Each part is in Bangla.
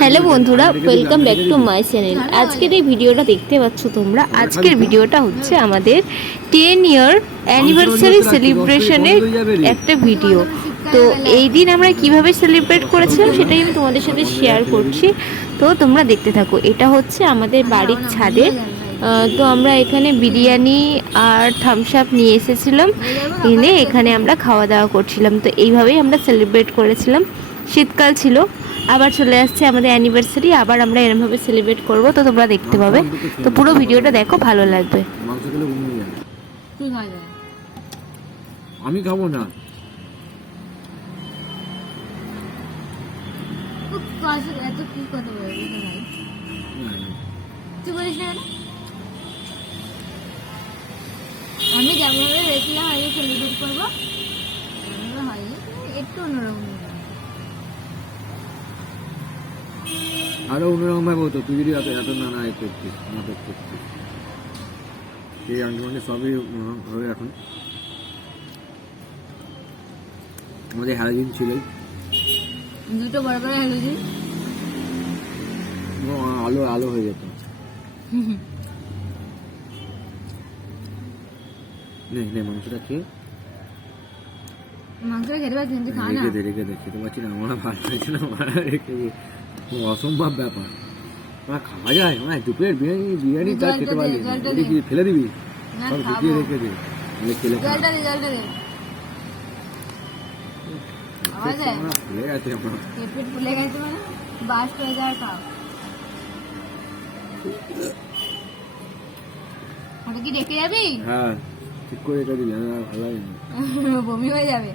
হ্যালো বন্ধুরা, welcome back to my channel. আজকের এই ভিডিওটা দেখতে পাচ্ছ তোমরা। আজকের ভিডিওটা হচ্ছে আমাদের 10 ইয়ার অ্যানিভার্সারি সেলিব্রেশনের একটা ভিডিও। তো এই দিন আমরা কিভাবে সেলিব্রেট করেছিলাম সেটাই আমি তোমাদের সাথে শেয়ার করছি। তো তোমরা দেখতে থাকো। এটা হচ্ছে আমাদের বাড়ির ছাদে। তো আমরা এখানে বিরিয়ানি আর থামস আপ নিয়ে এসেছিলাম, এনে এখানে আমরা খাওয়া দাওয়া করছিলাম। তো এইভাবেই আমরা সেলিব্রেট করেছিলাম। শীতকাল ছিল, আবার চলে আসছে আমাদের অ্যানিভার্সারি, আবার আমরা এরমভাবে সেলিব্রেট করব। তো তোমরা দেখতে পাবে। তো পুরো ভিডিওটা দেখো, ভালো লাগবে। আমি খাবো না। এত কি কথা বলবি ভাই? তুই বলিস না। আমি যেমনভাবে দেখলাম আগে সেলিব্রেট করবো, হয়নি, একটু অন্যরকম। আরো অন্যরকম ভাবে হতো, তুই যদি এত এত নানা করতিস, নাটক করতিস। এই আন্ডারগ্রাউন্ডে সবই হবে এখন। আমাদের হ্যালোজিন ছিল, দুটো বড় বড় হ্যালোজিন, আলো আলো হয়ে যেত। মাংসটা খেয়ে খেতে পারছি রেখে দে, খেতে পারছি না, আমরা ভালো পাচ্ছি না, রেখে দে। অসম্ভব ব্যাপার, খাওয়া যায়? দুপুরের বিরিয়ানি তা খেতে পারলি, ফেলে দিবি? সব ঢুকিয়ে রেখে দে, খেলে ফুলে গেছে, ফুলে গেছে মানে বাস্ট হয়ে যায়। খাও, ওটা কি রেখে যাবি? হ্যাঁ, ঠিক করে রেখে দিবি, ভালো লাগে না, বমি হয়ে যাবে।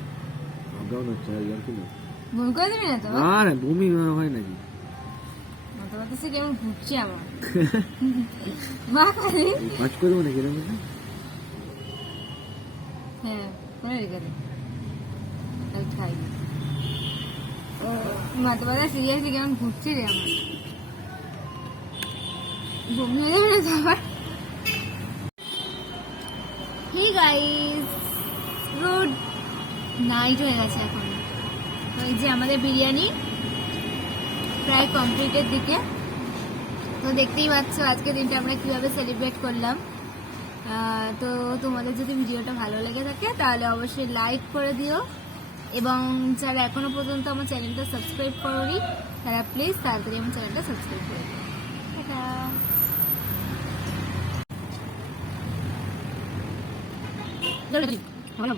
বমি করে দিবি না তো? না, বমি হয় নাকি? কেমন ঘুরছে আমার কাজ করবো নাকি? হ্যাঁ, করে রেখে দে, খাই। মাথা ব্যথা সিরিয়াসলি কেমন ঘুরছে রে আমার, বমি হয়ে যাবে না আবার। হে গাইস, গুড নাইট হয়ে গেছে এখন। এই যে আমাদের বিরিয়ানি প্রায় কমপ্লিটের দিকে। তো দেখতেই পাচ্ছ আজকের দিনটা আমরা কিভাবে সেলিব্রেট করলাম। তো তোমাদের যদি ভিডিওটা ভালো লেগে থাকে তাহলে অবশ্যই লাইক করে দিও, এবং যারা এখনো পর্যন্ত আমার চ্যানেলটা সাবস্ক্রাইব করোনি তারা প্লিজ তাড়াতাড়ি আমার চ্যানেলটা সাবস্ক্রাইব করে দিও। মাথা